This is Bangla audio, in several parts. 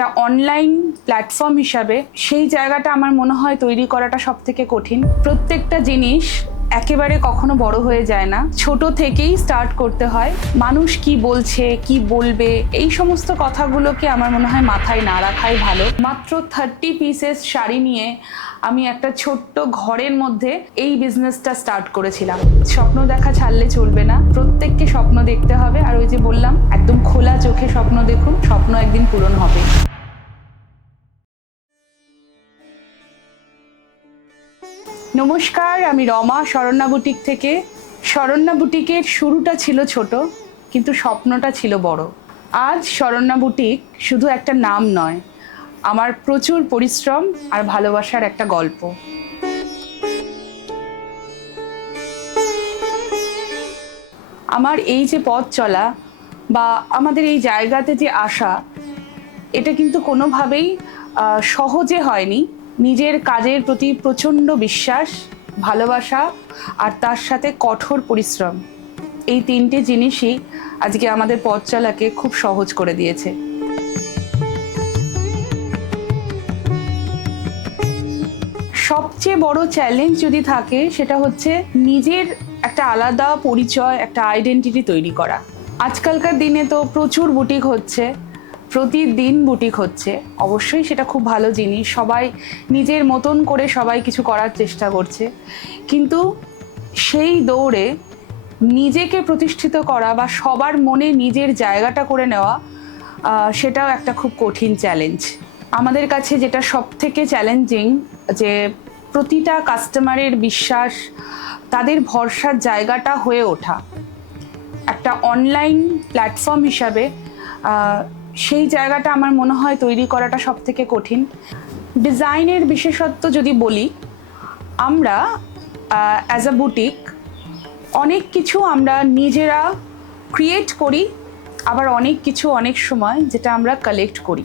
একটা অনলাইন প্ল্যাটফর্ম হিসাবে সেই জায়গাটা আমার মনে হয় তৈরি করাটা সবথেকে কঠিন। প্রত্যেকটা জিনিস একেবারে কখনো বড় হয়ে যায় না, ছোট থেকেই স্টার্ট করতে হয়। মানুষ কি বলছে, কি বলবে, এই সমস্ত কথাগুলোকে আমার মনে হয় মাথায় না রাখাই ভালো। মাত্র 30 পিসেস শাড়ি নিয়ে আমি একটা ছোট্ট ঘরের মধ্যে এই বিজনেসটা স্টার্ট করেছিলাম। স্বপ্ন দেখা ছাড়লে চলবে না, প্রত্যেককে স্বপ্ন দেখতে হবে। আর ওই যে বললাম, একদম খোলা চোখে স্বপ্ন দেখুন, স্বপ্ন একদিন পূরণ হবে। নমস্কার, আমি রমা, শরণ্যা বুটিক থেকে। শরণ্যা বুটিকের শুরুটা ছিল ছোট, কিন্তু স্বপ্নটা ছিল বড়। আজ শরণ্যা বুটিক শুধু একটা নাম নয়, আমার প্রচুর পরিশ্রম আর ভালোবাসার একটা গল্প। আমার এই যে পথ চলা বা আমাদের এই জায়গাতে যে আসা, এটা কিন্তু কোনোভাবেই সহজে হয়নি। নিজের কাজের প্রতি প্রচণ্ড বিশ্বাস, ভালোবাসা আর তার সাথে কঠোর পরিশ্রম, এই তিনটে জিনিসই আজকে আমাদের পথ চলাকে খুব সহজ করে দিয়েছে। সবচেয়ে বড় চ্যালেঞ্জ যদি থাকে, সেটা হচ্ছে নিজের একটা আলাদা পরিচয়, একটা আইডেন্টিটি তৈরি করা। আজকালকার দিনে তো প্রচুর বুটিক হচ্ছে, প্রতিদিন বুটিক হচ্ছে। অবশ্যই সেটা খুব ভালো জিনিস, সবাই নিজের মতন করে সবাই কিছু করার চেষ্টা করছে। কিন্তু সেই দৌড়ে নিজেকে প্রতিষ্ঠিত করা বা সবার মনে নিজের জায়গাটা করে নেওয়া, সেটাও একটা খুব কঠিন চ্যালেঞ্জ। আমাদের কাছে যেটা সব থেকে চ্যালেঞ্জিং, যে প্রতিটা কাস্টমারের বিশ্বাস, তাদের ভরসার জায়গাটা হয়ে ওঠা। একটা অনলাইন প্ল্যাটফর্ম হিসাবে সেই জায়গাটা আমার মনে হয় তৈরি করাটা সব থেকে কঠিন। ডিজাইনের বিশেষত্ব যদি বলি, আমরা অ্যাজ আ বুটিক অনেক কিছু আমরা নিজেরা ক্রিয়েট করি, আবার অনেক কিছু অনেক সময় যেটা আমরা কালেক্ট করি।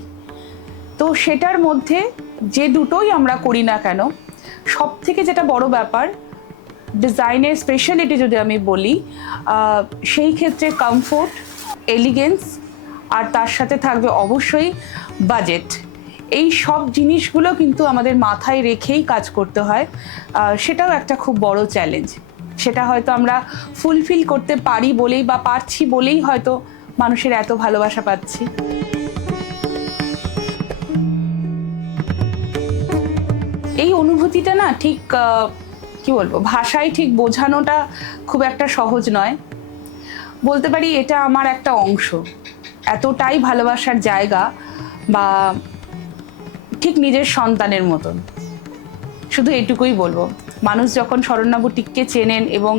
তো সেটার মধ্যে যে দুটোই আমরা করি না কেন, সব থেকে যেটা বড় ব্যাপার, ডিজাইনের স্পেশালিটি যদি আমি বলি, সেই ক্ষেত্রে কমফোর্ট, এলিগেন্স আর তার সাথে থাকবে অবশ্যই বাজেট। এই সব জিনিসগুলো কিন্তু আমাদের মাথায় রেখেই কাজ করতে হয়। সেটাও একটা খুব বড় চ্যালেঞ্জ। সেটা হয়তো আমরা ফুলফিল করতে পারি বলেই বা পারছি বলেই হয়তো মানুষের এত ভালোবাসা পাচ্ছি। এই অনুভূতিটা না ঠিক কি বলবো, ভাষায় ঠিক বোঝানোটা খুব একটা সহজ নয়। বলতে পারি এটা আমার একটা অংশ, এতটাই ভালোবাসার জায়গা, বা ঠিক নিজের সন্তানের মতন। শুধু এটুকুই বলবো, মানুষ যখন শরণ্যা বুটিককে চেনেন এবং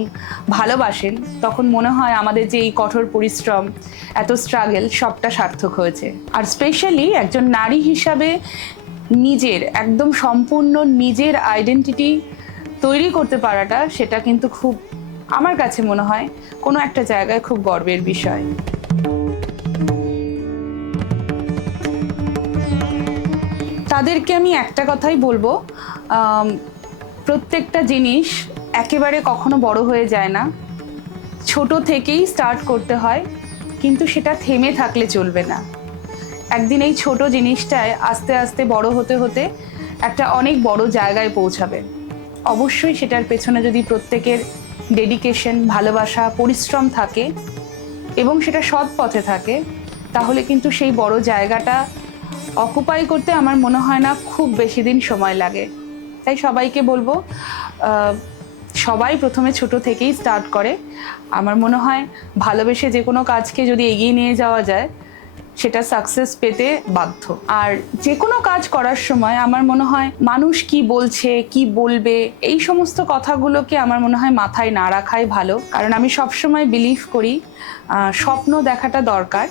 ভালোবাসেন, তখন মনে হয় আমাদের যে এই কঠোর পরিশ্রম, এত স্ট্রাগল, সবটা সার্থক হয়েছে। আর স্পেশালি একজন নারী হিসাবে নিজের একদম সম্পূর্ণ নিজের আইডেন্টিটি তৈরি করতে পারাটা, সেটা কিন্তু খুব, আমার কাছে মনে হয় কোনো একটা জায়গায় খুব গর্বের বিষয়। তাদেরকে আমি একটা কথাই বলবো, প্রত্যেকটা জিনিস একেবারে কখনো বড় হয়ে যায় না, ছোট থেকেই স্টার্ট করতে হয়। কিন্তু সেটা থেমে থাকলে চলবে না। একদিন এই ছোট জিনিসটায় আস্তে আস্তে বড় হতে হতে একটা অনেক বড় জায়গায় পৌঁছাবে। অবশ্যই সেটার পেছনে যদি প্রত্যেকের ডেডিকেশন, ভালোবাসা, পরিশ্রম থাকে এবং সেটা সৎ পথে থাকে, তাহলে কিন্তু সেই বড় জায়গাটা অকুপাই করতে আমার মনে হয় না খুব বেশি দিন সময় লাগে। তাই সবাইকে বলবো, সবাই প্রথমে ছোট থেকেই স্টার্ট করে। আমার মনে হয় ভালোবেসে যে কোনো কাজকে যদি এগিয়ে নিয়ে যাওয়া যায়, সেটা সাকসেস পেতে বাধ্য। আর যে কোনো কাজ করার সময় আমার মনে হয় মানুষ কি বলছে, কি বলবে, এই সমস্ত কথাগুলোকে আমার মনে হয় মাথায় না রাখাই ভালো। কারণ আমি সবসময় বিলিভ করি স্বপ্ন দেখাটা দরকার,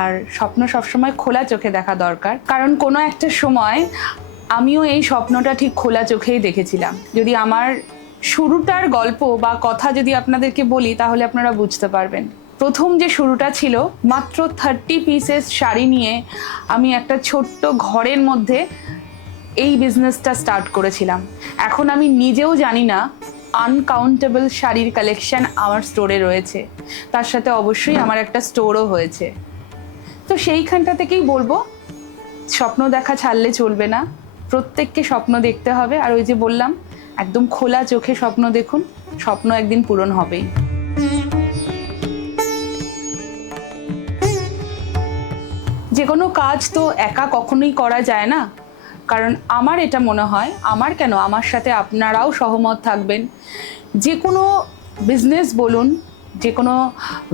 আর স্বপ্ন সবসময় খোলা চোখে দেখা দরকার। কারণ কোনো একটা সময় আমিও এই স্বপ্নটা ঠিক খোলা চোখেই দেখেছিলাম। যদি আমার শুরুটার গল্প বা কথা যদি আপনাদেরকে বলি, তাহলে আপনারা বুঝতে পারবেন। প্রথম যে শুরুটা ছিল, মাত্র 30 পিসেস শাড়ি নিয়ে আমি একটা ছোট্ট ঘরের মধ্যে এই বিজনেসটা স্টার্ট করেছিলাম। এখন আমি নিজেও জানি না আনকাউন্টেবল শাড়ির কালেকশন আমার স্টোরে রয়েছে। তার সাথে অবশ্যই আমার একটা স্টোরও হয়েছে। তো সেইখানটা থেকেই বলবো, স্বপ্ন দেখা ছাড়লে চলবে না, প্রত্যেককে স্বপ্ন দেখতে হবে। আর ওই যে বললাম, একদম খোলা চোখে স্বপ্ন দেখুন, স্বপ্ন একদিন পূরণ হবেই। যে কোনো কাজ তো একা কখনোই করা যায় না, কারণ আমার এটা মনে হয়, আমার কেন, আমার সাথে আপনারাও সহমত থাকবেন, যে কোনো বিজনেস বলুন, যে কোনো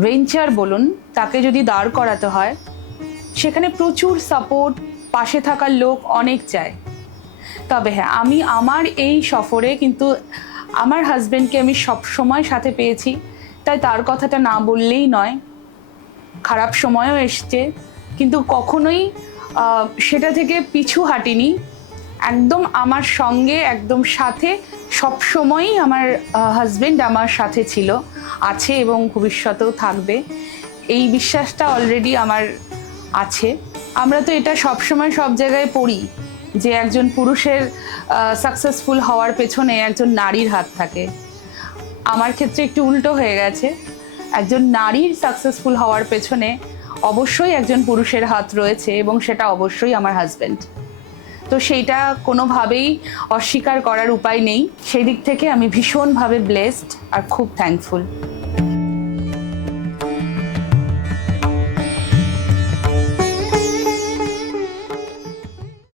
ভেঞ্চার বলুন, তাকে যদি দাঁড় করাতে হয় সেখানে প্রচুর সাপোর্ট, পাশে থাকার লোক অনেক চায়। তবে হ্যাঁ, আমি আমার এই সফরে কিন্তু আমার হাজব্যান্ডকে আমি সবসময় সাথে পেয়েছি, তাই তার কথাটা না বললেই নয়। খারাপ সময়ও এসছে, কিন্তু কখনোই সেটা থেকে পিছু হাঁটিনি, একদম আমার সঙ্গে, একদম সাথে, সবসময়ই আমার হাজব্যান্ড আমার সাথে ছিল, আছে এবং ভবিষ্যতেও থাকবে। এই বিশ্বাসটা অলরেডি আমার আছে। আমরা তো এটা সবসময় সব জায়গায় পড়ি যে একজন পুরুষের সাকসেসফুল হওয়ার পেছনে একজন নারীর হাত থাকে। আমার ক্ষেত্রে একটু উল্টো হয়ে গেছে, একজন নারীর সাকসেসফুল হওয়ার পেছনে অবশ্যই একজন পুরুষের হাত রয়েছে, এবং সেটা অবশ্যই আমার হাজব্যান্ড। তো সেইটা কোনোভাবেই অস্বীকার করার উপায় নেই। সেই দিক থেকে আমি ভীষণভাবে ব্লেসড আর খুব থ্যাঙ্কফুল।